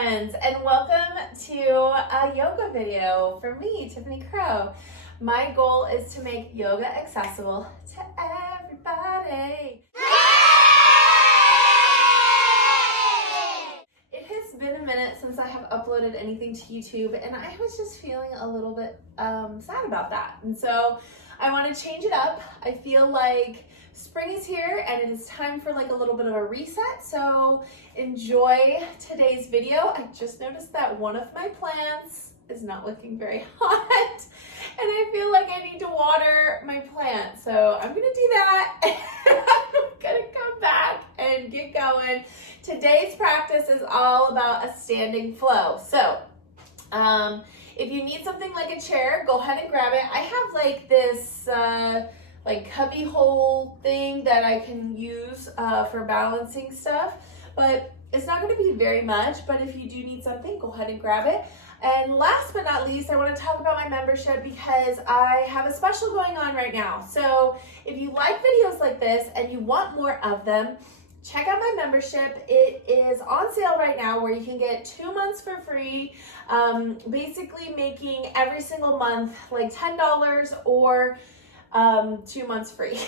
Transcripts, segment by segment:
friends, and welcome to a yoga video from me, Tiffany Crow. My goal is to make yoga accessible to everybody. It has been a minute since I have uploaded anything to YouTube, and I was just feeling a little bit sad about that. And so I want to change it up. I feel like spring is here and it is time for like a little bit of a reset. So enjoy today's video. I just noticed that one of my plants is not looking very hot and I feel like I need to water my plant. So I'm gonna do that. I'm gonna come back and get going. Today's practice is all about a standing flow. So if you need something like a chair, go ahead and grab it. I have like this like cubby hole thing that I can use for balancing stuff, but it's not going to be very much. But if you do need something, go ahead and grab it. And last but not least, I want to talk about my membership because I have a special going on right now. So if you like videos like this and you want more of them, check out my membership. It is on sale right now where you can get 2 months for free, basically making every single month like $10 or 2 months free.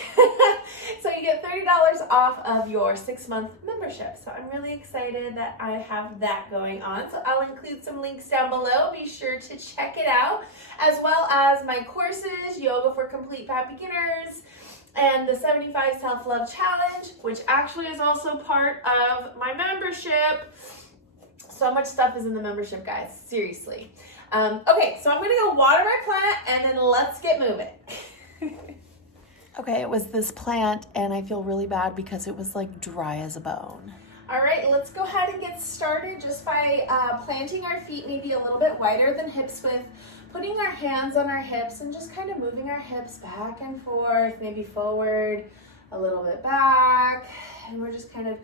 So you get $30 off of your 6-month membership. So I'm really excited that I have that going on. So I'll include some links down below. Be sure to check it out, as well as my courses, Yoga for Complete Fat Beginners, and the 75 Self-Love Challenge, which actually is also part of my membership. So much stuff is in the membership, guys, seriously. Okay, so I'm gonna go water my plant and then let's get moving. Okay, it was this plant and I feel really bad because it was like dry as a bone. All right, let's go ahead and get started just by planting our feet maybe a little bit wider than hips width, putting our hands on our hips and just kind of moving our hips back and forth, maybe forward, a little bit back, and we're just kind of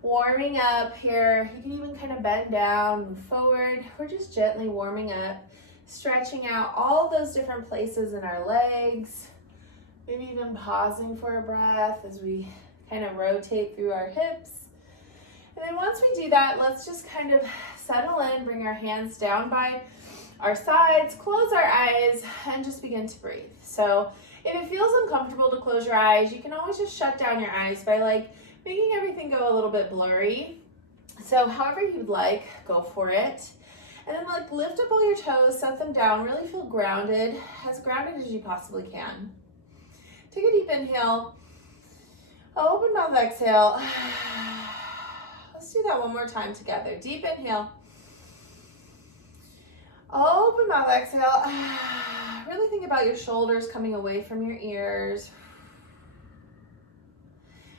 warming up here. You can even kind of bend down, move forward. We're just gently warming up, stretching out all those different places in our legs. Maybe even pausing for a breath as we kind of rotate through our hips. And then once we do that, let's just kind of settle in, bring our hands down by our sides, close our eyes, and just begin to breathe. So if it feels uncomfortable to close your eyes, you can always just shut down your eyes by like making everything go a little bit blurry. So however you'd like, go for it. And then like lift up all your toes, set them down, really feel grounded as you possibly can. Take a deep inhale, open mouth exhale. Let's do that one more time together. Deep inhale, open mouth exhale. Really think about your shoulders coming away from your ears.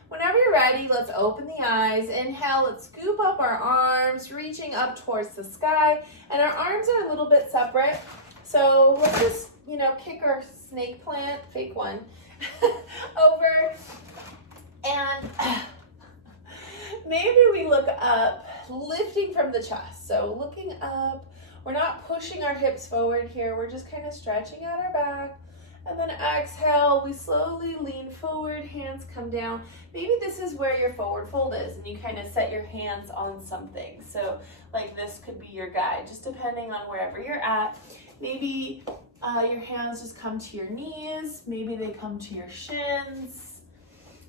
Whenever you're ready, let's open the eyes. Inhale, let's scoop up our arms, reaching up towards the sky. And our arms are a little bit separate. So let's just, kick our snake plant, fake one, over. And maybe we look up, lifting from the chest. So looking up, we're not pushing our hips forward here. We're just kind of stretching out our back. And then exhale, we slowly lean forward, hands come down. Maybe this is where your forward fold is and you kind of set your hands on something. So like this could be your guide, just depending on wherever you're at. Maybe your hands just come to your knees. Maybe they come to your shins.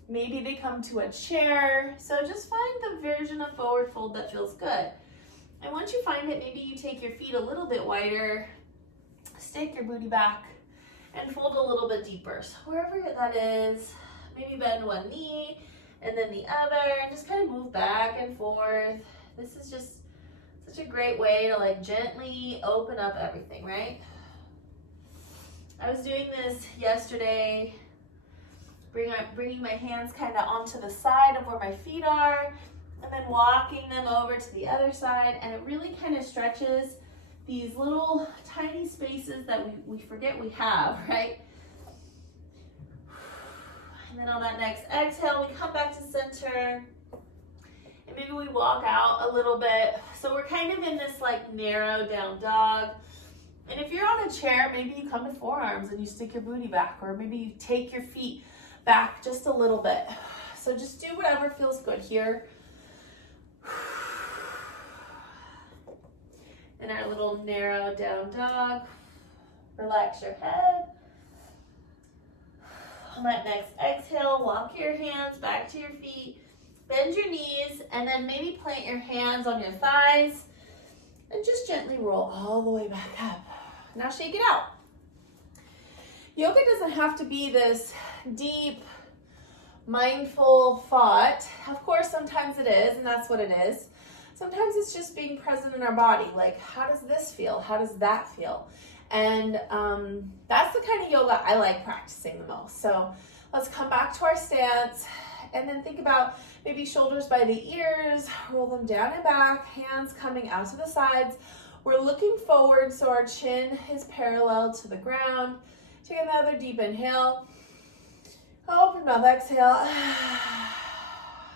Maybe they come to a chair. So just find the version of forward fold that feels good. And once you find it, maybe you take your feet a little bit wider, stick your booty back, and fold a little bit deeper. So wherever that is, maybe bend one knee and then the other, and just kind of move back and forth. This is just such a great way to like gently open up everything, right? I was doing this yesterday, bringing my hands kind of onto the side of where my feet are, and then walking them over to the other side, and it really kind of stretches these little tiny spaces that we forget we have, right? And then on that next exhale, we come back to center, and maybe we walk out a little bit. So we're kind of in this like narrow down dog. And if you're on a chair, maybe you come to forearms and you stick your booty back, or maybe you take your feet back just a little bit. So just do whatever feels good here. little narrow down dog. Relax your head. On that next exhale, walk your hands back to your feet. Bend your knees, and then maybe plant your hands on your thighs and just gently roll all the way back up. Now shake it out. Yoga doesn't have to be this deep, mindful thought. Of course, sometimes it is, and that's what it is. Sometimes it's just being present in our body. Like, how does this feel? How does that feel? And that's the kind of yoga I like practicing the most. So let's come back to our stance and then think about maybe shoulders by the ears, roll them down and back, hands coming out to the sides. We're looking forward so our chin is parallel to the ground. Take another deep inhale. Open mouth, exhale.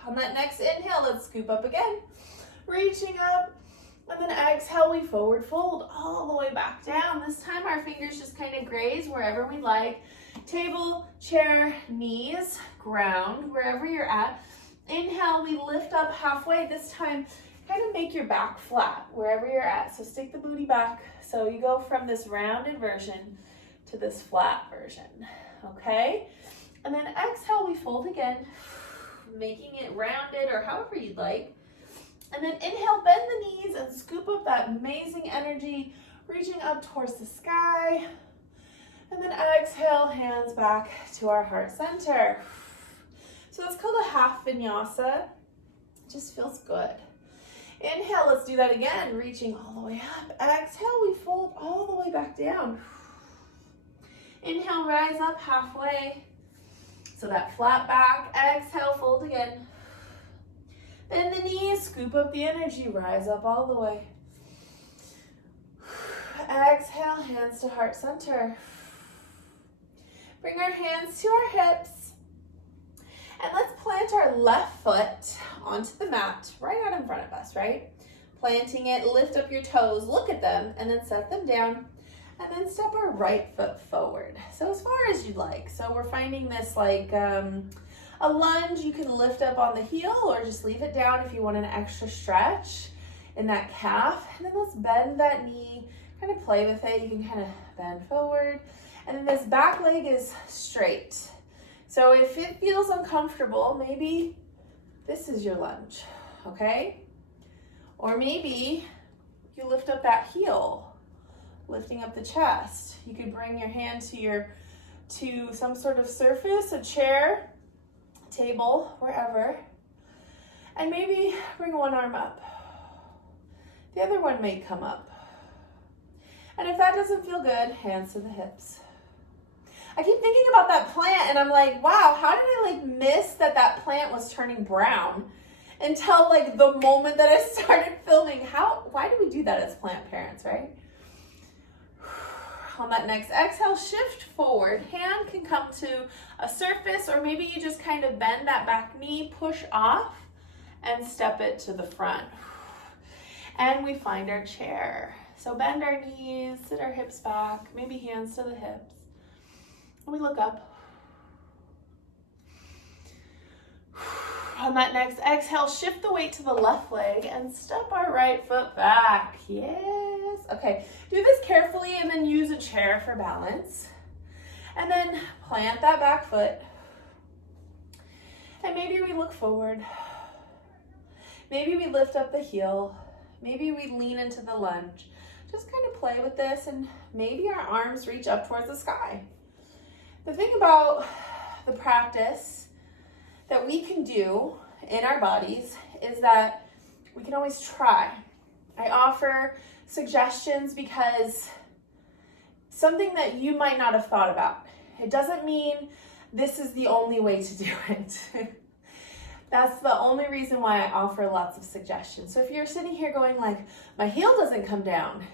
On that next inhale, let's scoop up again. Reaching up. And then exhale, we forward fold all the way back down. This time our fingers just kind of graze wherever we like. Table, chair, knees, ground, wherever you're at. Inhale, we lift up halfway. This time, kind of make your back flat wherever you're at. So stick the booty back. So you go from this rounded version to this flat version, okay? And then exhale, we fold again, making it rounded or however you'd like. And then inhale, bend the knees and scoop up that amazing energy, reaching up towards the sky. And then exhale, hands back to our heart center. So that's called a half vinyasa. It just feels good. Inhale, let's do that again, reaching all the way up. Exhale, we fold all the way back down. Inhale, rise up halfway. So that flat back. Exhale, fold again. Bend the knees, scoop up the energy, rise up all the way. Exhale, hands to heart center. Bring our hands to our hips. And let's plant our left foot onto the mat, right out in front of us, right? Planting it, lift up your toes, look at them, and then set them down. And then step our right foot forward. So as far as you'd like. So we're finding this like a lunge. You can lift up on the heel or just leave it down if you want an extra stretch in that calf. And then let's bend that knee, kind of play with it. You can kind of bend forward. And then this back leg is straight. So if it feels uncomfortable, maybe this is your lunge, okay? Or maybe you lift up that heel, lifting up the chest. You could bring your hand to some sort of surface, a chair, table, wherever. And maybe bring one arm up. The other one may come up. And if that doesn't feel good, hands to the hips. I keep thinking about that plant and I'm like, wow, how did I like miss that plant was turning brown until like the moment that I started filming? Why do we do that as plant parents, right? On that next exhale, shift forward. Hand can come to a surface or maybe you just kind of bend that back knee, push off and step it to the front. And we find our chair. So bend our knees, sit our hips back, maybe hands to the hips. And we look up. On that next exhale, shift the weight to the left leg and step our right foot back. Yes. Okay, do this carefully and then use a chair for balance. And then plant that back foot. And maybe we look forward. Maybe we lift up the heel. Maybe we lean into the lunge. Just kind of play with this and maybe our arms reach up towards the sky. The thing about the practice that we can do in our bodies is that we can always try. I offer suggestions because something that you might not have thought about. It doesn't mean this is the only way to do it. That's the only reason why I offer lots of suggestions. So if you're sitting here going like, my heel doesn't come down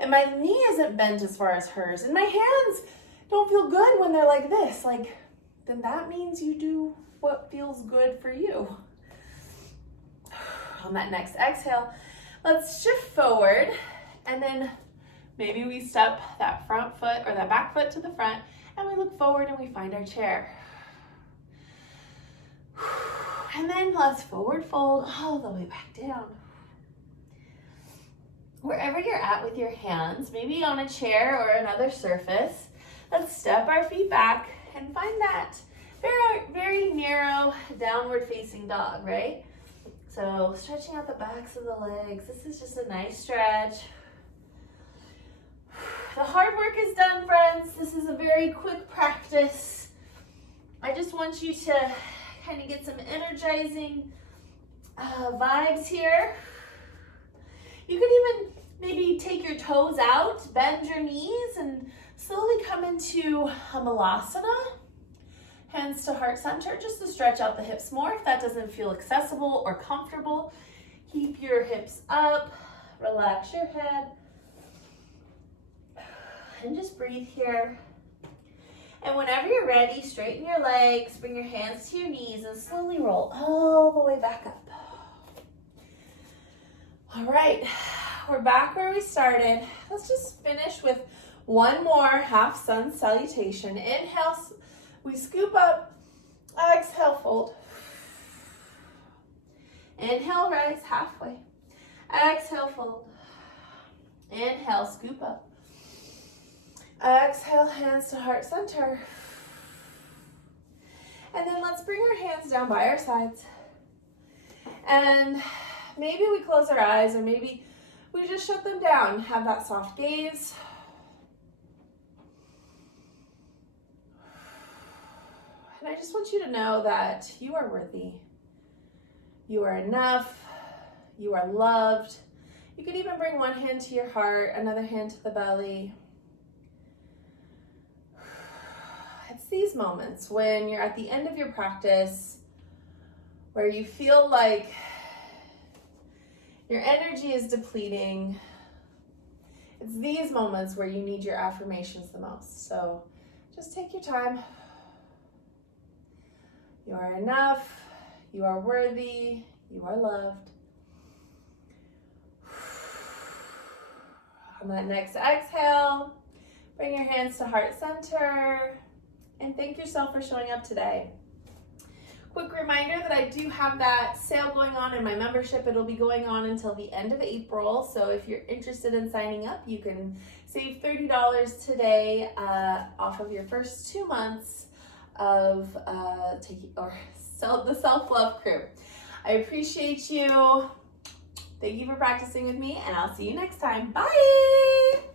and my knee isn't bent as far as hers and my hands don't feel good when they're like this, like, then that means you do what feels good for you. On that next exhale, let's shift forward and then maybe we step that front foot or that back foot to the front and we look forward and we find our chair. And then let's forward fold all the way back down. wherever you're at with your hands, maybe on a chair or another surface, let's step our feet back and find that very, very narrow downward facing dog, right? So stretching out the backs of the legs. This is just a nice stretch. The hard work is done, friends. This is a very quick practice. I just want you to kind of get some energizing vibes here. You can even maybe take your toes out, bend your knees, and slowly come into a malasana. Hands to heart center, just to stretch out the hips more if that doesn't feel accessible or comfortable. Keep your hips up, relax your head, and just breathe here. And whenever you're ready, straighten your legs, bring your hands to your knees, and slowly roll all the way back up. All right, we're back where we started. Let's just finish with one more half sun salutation. Inhale, we scoop up, exhale, fold. Inhale, rise halfway. Exhale, fold. Inhale, scoop up. Exhale, hands to heart center. And then let's bring our hands down by our sides. And maybe we close our eyes, or maybe we just shut them down. Have that soft gaze. And I just want you to know that you are worthy. You are enough. You are loved. You can even bring one hand to your heart, another hand to the belly. It's these moments when you're at the end of your practice, where you feel like your energy is depleting. It's these moments where you need your affirmations the most. So just take your time. You are enough. You are worthy. You are loved. On that next exhale, bring your hands to heart center and thank yourself for showing up today. Quick reminder that I do have that sale going on in my membership. It'll be going on until the end of April. So if you're interested in signing up, you can save $30 today off of your first 2 months of the self-love crew. I appreciate you. Thank you for practicing with me, and I'll see you next time. Bye.